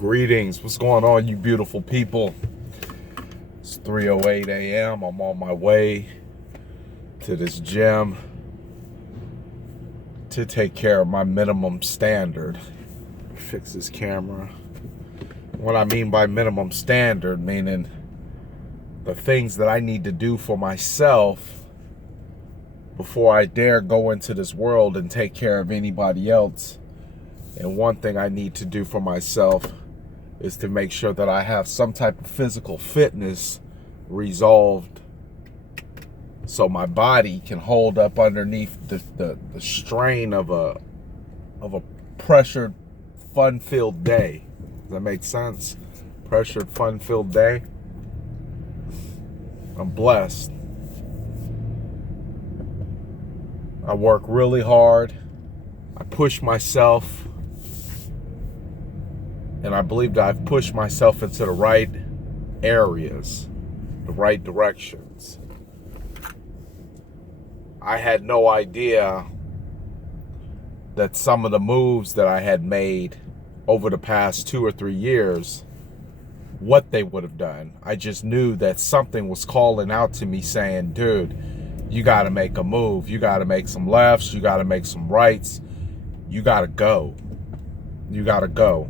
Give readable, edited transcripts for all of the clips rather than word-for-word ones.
Greetings. What's going on, you beautiful people? It's 3:08 a.m. I'm on my way to this gym to take care of my minimum standard. Fix this camera. What I mean by minimum standard, meaning the things that I need to do for myself before I dare go into this world and take care of anybody else. And one thing I need to do for myself is to make sure that I have some type of physical fitness resolved so my body can hold up underneath the strain of a pressured, fun-filled day. Does that make sense? Pressured, fun-filled day. I'm blessed. I work really hard. I push myself. And I believe that I've pushed myself into the right areas, the right directions. I had no idea that some of the moves that I had made over the past 2 or 3 years, what they would have done. I just knew that something was calling out to me saying, dude, you got to make a move. You got to make some lefts. You got to make some rights. You got to go. You got to go.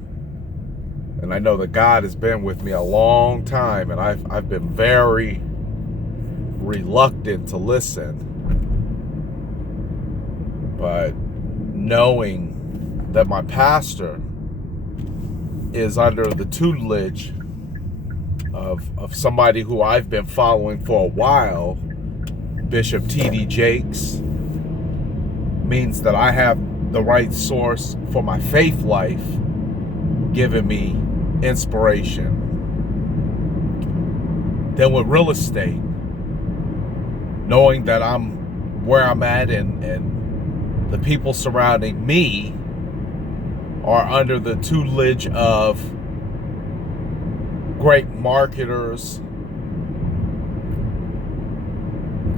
And I know that God has been with me a long time, and I've been very reluctant to listen. But knowing that my pastor is under the tutelage of somebody who I've been following for a while, Bishop T.D. Jakes, means that I have the right source for my faith life giving me inspiration. Then with real estate, knowing that I'm where I'm at and the people surrounding me are under the tutelage of great marketers,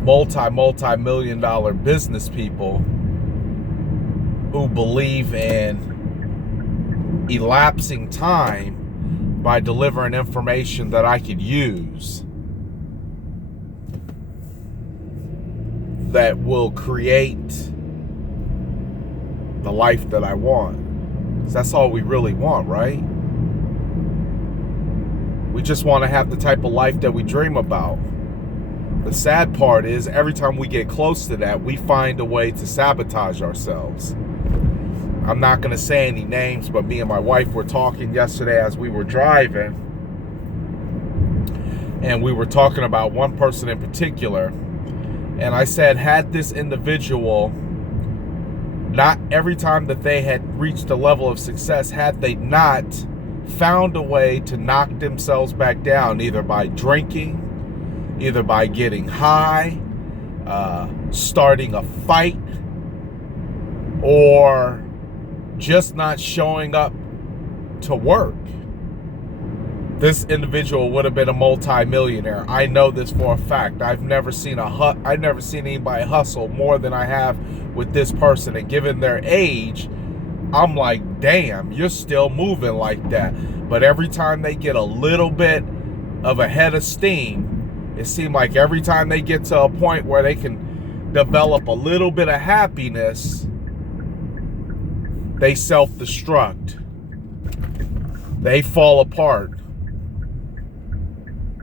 multi-million dollar business people who believe in elapsing time by delivering information that I could use that will create the life that I want. 'Cause that's all we really want, right? We just want to have the type of life that we dream about. The sad part is every time we get close to that, we find a way to sabotage ourselves. I'm not going to say any names, but me and my wife were talking yesterday as we were driving. And we were talking about one person in particular. And I said, had this individual, not every time that they had reached a level of success, had they not found a way to knock themselves back down, either by drinking, either by getting high, starting a fight, or just not showing up to work, this individual would have been a multi-millionaire. I know this for a fact. I've never seen anybody hustle more than I have with this person. And given their age, I'm like, damn, you're still moving like that. But every time they get a little bit of a head of steam, it seems like every time they get to a point where they can develop a little bit of happiness, they self-destruct. They fall apart.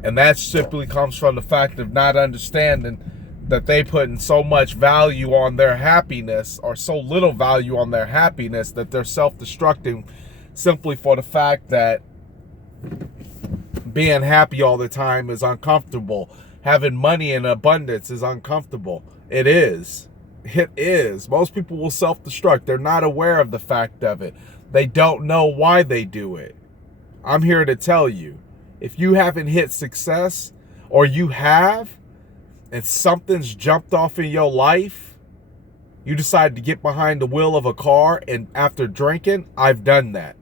And that simply comes from the fact of not understanding that they put in so much value on their happiness, or so little value on their happiness, that they're self-destructing simply for the fact that being happy all the time is uncomfortable. Having money in abundance is uncomfortable. It is. It is. Most people will self-destruct. They're not aware of the fact of it. They don't know why they do it. I'm here to tell you, if you haven't hit success, or you have, and something's jumped off in your life, you decide to get behind the wheel of a car, and after drinking, I've done that.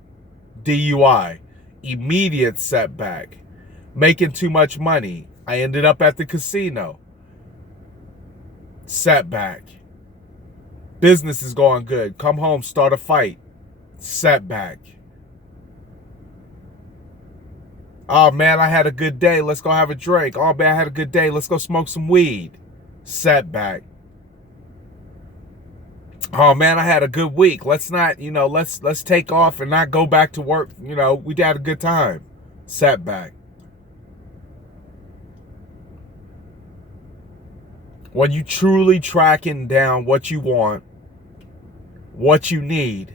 DUI, immediate setback. Making too much money, I ended up at the casino. Setback. Business is going good. Come home, start a fight. Setback. Oh man, I had a good day. Let's go have a drink. Oh man, I had a good day. Let's go smoke some weed. Setback. Oh man, I had a good week. Let's not, let's take off and not go back to work. We had a good time. Setback. When you truly tracking down what you want, what you need,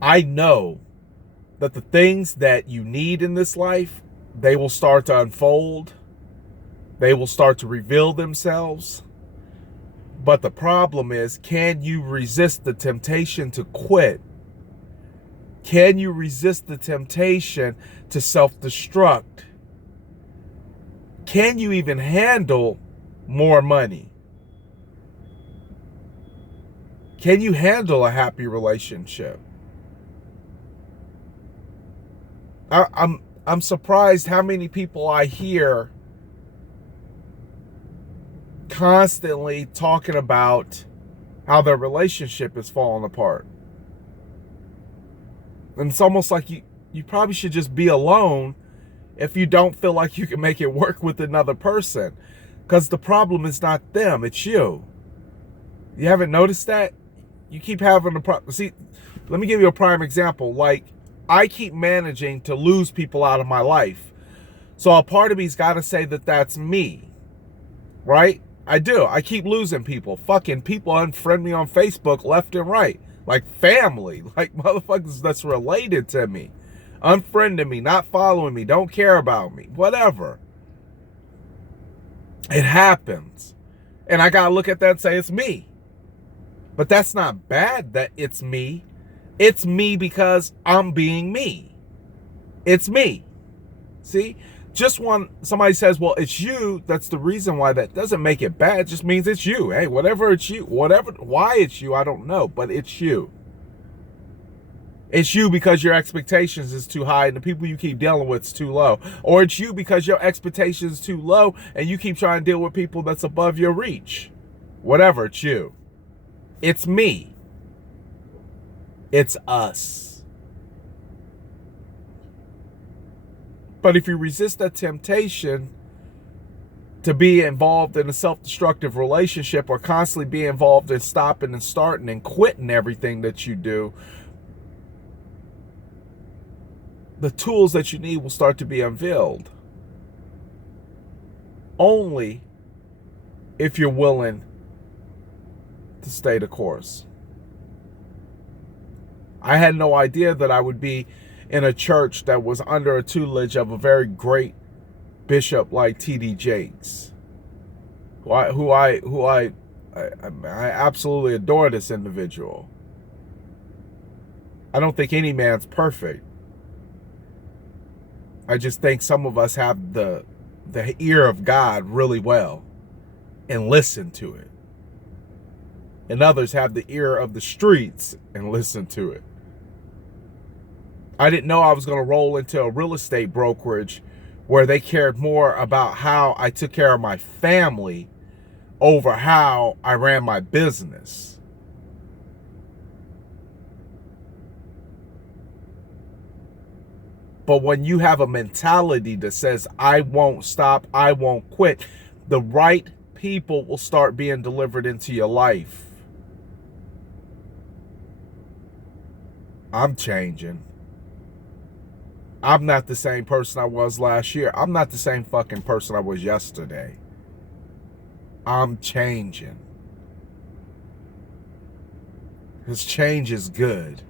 I know that the things that you need in this life, they will start to unfold. They will start to reveal themselves. But the problem is, can you resist the temptation to quit? Can you resist the temptation to self-destruct? Can you even handle more money? Can you handle a happy relationship? I'm surprised how many people I hear constantly talking about how their relationship is falling apart. And it's almost like you probably should just be alone if you don't feel like you can make it work with another person. Because the problem is not them, it's you. You haven't noticed that? You keep having a problem. See, let me give you a prime example. Like, I keep managing to lose people out of my life. So a part of me's got to say that that's me. Right? I do. I keep losing people. Fucking people unfriend me on Facebook left and right. Like family. Like motherfuckers that's related to me. Unfriending me, not following me, don't care about me. Whatever. It happens. And I got to look at that and say it's me. But that's not bad that it's me. It's me because I'm being me. It's me. See? Just when somebody says, well, it's you, that's the reason why, that doesn't make it bad. It just means it's you. Hey, whatever it's you, why it's you, I don't know, but it's you. It's you because your expectations is too high and the people you keep dealing with is too low. Or it's you because your expectations is too low and you keep trying to deal with people that's above your reach. Whatever, it's you. It's me. It's us. But if you resist that temptation to be involved in a self-destructive relationship or constantly be involved in stopping and starting and quitting everything that you do, the tools that you need will start to be unveiled. Only if you're willing to stay the course. I had no idea that I would be in a church that was under a tutelage of a very great bishop like T.D. Jakes, who I absolutely adore this individual. I don't think any man's perfect. I just think some of us have the ear of God really well and listen to it. And others have the ear of the streets and listen to it. I didn't know I was going to roll into a real estate brokerage where they cared more about how I took care of my family over how I ran my business. But when you have a mentality that says, I won't stop, I won't quit, the right people will start being delivered into your life. I'm changing. I'm not the same person I was last year. I'm not the same fucking person I was yesterday. I'm changing. Because change is good.